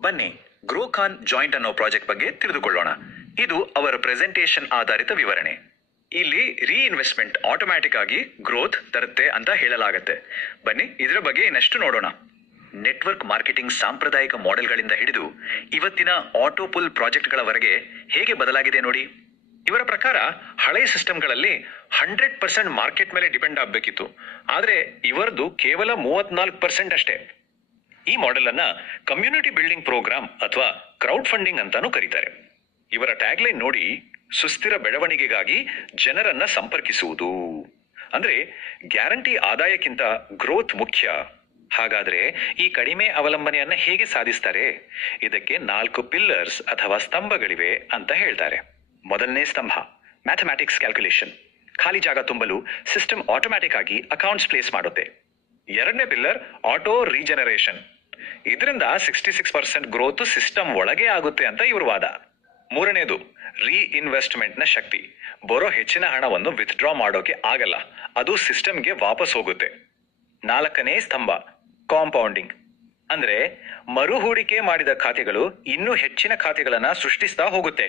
ಬನ್ನಿ ಗ್ರೋಖಾನ್ ಜಾಯಿಂಟ್ ಅನ್ನೋ ಪ್ರಾಜೆಕ್ಟ್ ಬಗ್ಗೆ ತಿಳಿದುಕೊಳ್ಳೋಣ. ಇದು ಅವರ ಪ್ರೆಸೆಂಟೇಷನ್ ಆಧಾರಿತ ವಿವರಣೆ. ಇಲ್ಲಿ ರೀಇನ್ವೆಸ್ಟ್ಮೆಂಟ್ ಆಟೋಮ್ಯಾಟಿಕ್ ಆಗಿ ಗ್ರೋತ್ ತರುತ್ತೆ ಅಂತ ಹೇಳಲಾಗತ್ತೆ. ಬನ್ನಿ ಇದರ ಬಗ್ಗೆ ಇನ್ನಷ್ಟು ನೋಡೋಣ. ನೆಟ್ವರ್ಕ್ ಮಾರ್ಕೆಟಿಂಗ್ ಸಾಂಪ್ರದಾಯಿಕ ಮಾಡೆಲ್ಗಳಿಂದ ಹಿಡಿದು ಇವತ್ತಿನ ಆಟೋ ಪುಲ್ ಪ್ರಾಜೆಕ್ಟ್ಗಳವರೆಗೆ ಹೇಗೆ ಬದಲಾಗಿದೆ ನೋಡಿ. ಇವರ ಪ್ರಕಾರ ಹಳೆಯ ಸಿಸ್ಟಮ್ಗಳಲ್ಲಿ 100% ಮಾರ್ಕೆಟ್ ಮೇಲೆ ಡಿಪೆಂಡ್ ಆಗಬೇಕಿತ್ತು. ಆದರೆ ಇವರದು ಕೇವಲ 34% ಅಷ್ಟೇ. ಈ ಮಾಡೆಲ್ ಅನ್ನ ಕಮ್ಯುನಿಟಿ ಬಿಲ್ಡಿಂಗ್ ಪ್ರೋಗ್ರಾಮ್ ಅಥವಾ ಕ್ರೌಡ್ ಫಂಡಿಂಗ್ ಅಂತಾನೂ ಕರೀತಾರೆ. ಇವರ ಟ್ಯಾಗ್ಲೈನ್ ನೋಡಿ, ಸುಸ್ಥಿರ ಬೆಳವಣಿಗೆಗಾಗಿ ಜನರನ್ನ ಸಂಪರ್ಕಿಸುವುದು. ಅಂದ್ರೆ ಗ್ಯಾರಂಟಿ ಆದಾಯಕ್ಕಿಂತ ಗ್ರೋತ್ ಮುಖ್ಯ. ಹಾಗಾದ್ರೆ ಈ ಕಡಿಮೆ ಅವಲಂಬನೆಯನ್ನ ಹೇಗೆ ಸಾಧಿಸ್ತಾರೆ? ಇದಕ್ಕೆ 4 ಪಿಲ್ಲರ್ಸ್ ಅಥವಾ ಸ್ತಂಭಗಳಿವೆ ಅಂತ ಹೇಳ್ತಾರೆ. ಮೊದಲನೇ ಸ್ತಂಭ ಮ್ಯಾಥಮ್ಯಾಟಿಕ್ಸ್ ಕ್ಯಾಲ್ಕುಲೇಷನ್. ಖಾಲಿ ಜಾಗ ತುಂಬಲು ಸಿಸ್ಟಮ್ ಆಟೋಮ್ಯಾಟಿಕ್ ಆಗಿ ಅಕೌಂಟ್ಸ್ ಪ್ಲೇಸ್ ಮಾಡುತ್ತೆ. ಎರಡನೇ ಪಿಲ್ಲರ್ ಆಟೋ ರೀಜನರೇಷನ್. ಇದರಿಂದ 66% ಗ್ರೋತ್ ಸಿಸ್ಟಮ್ ಒಳಗೆ ಆಗುತ್ತೆ ಅಂತ ಇವ್ರ ವಾದ. ಮೂರನೇದು ರೀಇನ್ವೆಸ್ಟ್ಮೆಂಟ್ ನ ಶಕ್ತಿ. ಬರೋ ಹೆಚ್ಚಿನ ಹಣವನ್ನು ವಿತ್ಡ್ರಾ ಮಾಡೋಕೆ ಆಗಲ್ಲ, ಅದು ಸಿಸ್ಟಮ್ಗೆ ವಾಪಸ್ ಹೋಗುತ್ತೆ. ನಾಲ್ಕನೇ ಸ್ತಂಭ ಕಾಂಪೌಂಡಿಂಗ್. ಅಂದ್ರೆ ಮರು ಹೂಡಿಕೆ ಮಾಡಿದ ಖಾತೆಗಳು ಇನ್ನೂ ಹೆಚ್ಚಿನ ಖಾತೆಗಳನ್ನ ಸೃಷ್ಟಿಸ್ತಾ ಹೋಗುತ್ತೆ.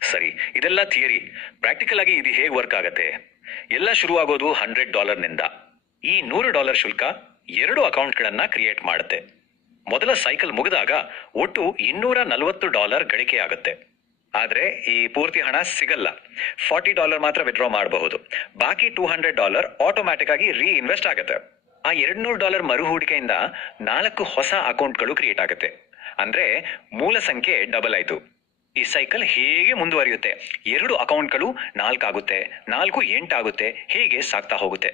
ಸರಿ, ಇದೆಲ್ಲ ಥಿಯರಿ. ಪ್ರಾಕ್ಟಿಕಲ್ ಆಗಿ ಇದು ಹೇಗೆ ವರ್ಕ್ ಆಗತ್ತೆ? ಎಲ್ಲ ಶುರುವಾಗೋದು $100 ಈ $100 ಶುಲ್ಕ 2 ಅಕೌಂಟ್ಗಳನ್ನ ಕ್ರಿಯೇಟ್ ಮಾಡುತ್ತೆ. ಮೊದಲ ಸೈಕಲ್ ಮುಗಿದಾಗ ಒಟ್ಟು $240 ಗಳಿಕೆ ಆಗುತ್ತೆ. ಆದ್ರೆ ಈ ಪೂರ್ತಿ ಹಣ ಸಿಗಲ್ಲ. $40 ಮಾತ್ರ ವಿಡ್ರಾ ಮಾಡಬಹುದು. ಬಾಕಿ $200 ಆಟೋಮ್ಯಾಟಿಕ್ ಆಗಿ ರೀಇನ್ವೆಸ್ಟ್ ಆಗುತ್ತೆ. ಆ $200 ಮರು ಹೂಡಿಕೆಯಿಂದ 4 ಹೊಸ ಅಕೌಂಟ್ಗಳು ಕ್ರಿಯೇಟ್ ಆಗುತ್ತೆ. ಅಂದ್ರೆ ಮೂಲ ಸಂಖ್ಯೆ ಡಬಲ್ ಆಯ್ತು. ಈ ಸೈಕಲ್ ಹೇಗೆ ಮುಂದುವರಿಯುತ್ತೆ. 2 ಅಕೌಂಟ್ಗಳು 4 ಆಗುತ್ತೆ, 4 8 ಆಗುತ್ತೆ, ಹೇಗೆ ಸಾಕ್ತಾ ಹೋಗುತ್ತೆ.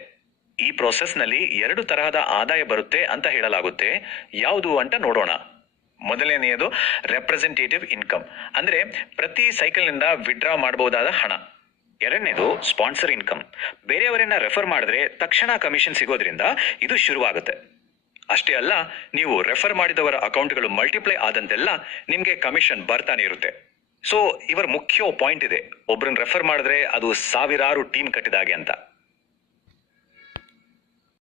ಈ ಪ್ರೋಸೆಸ್ ನಲ್ಲಿ 2 ತರಹದ ಆದಾಯ ಬರುತ್ತೆ ಅಂತ ಹೇಳಲಾಗುತ್ತೆ. ಯಾವುದು ಅಂತ ನೋಡೋಣ. ಮೊದಲನೆಯದು ರೆಪ್ರೆಸೆಂಟೇಟಿವ್ ಇನ್ಕಮ್, ಅಂದ್ರೆ ಪ್ರತಿ ಸೈಕಲ್ ನಿಂದ ವಿಡ್ರಾ ಮಾಡಬಹುದಾದ ಹಣ. ಎರಡನೇದು ಸ್ಪಾನ್ಸರ್ ಇನ್ಕಮ್. ಬೇರೆಯವರನ್ನ ರೆಫರ್ ಮಾಡಿದ್ರೆ ತಕ್ಷಣ ಕಮಿಷನ್ ಸಿಗೋದ್ರಿಂದ ಇದು ಶುರುವಾಗುತ್ತೆ. ಅಷ್ಟೇ ಅಲ್ಲ, ನೀವು ರೆಫರ್ ಮಾಡಿದವರ ಅಕೌಂಟ್ಗಳು ಮಲ್ಟಿಪ್ಲೈ ಆದಂತೆಲ್ಲ ನಿಮ್ಗೆ ಕಮಿಷನ್ ಬರ್ತಾನೆ ಇರುತ್ತೆ. ಸೊ ಇವರ ಮುಖ್ಯ ಪಾಯಿಂಟ್ ಇದೆ, ಒಬ್ರನ್ನ ರೆಫರ್ ಮಾಡಿದ್ರೆ ಅದು ಸಾವಿರಾರು ಟೀಮ್ ಕಟ್ಟಿದಾಗೆ ಅಂತ.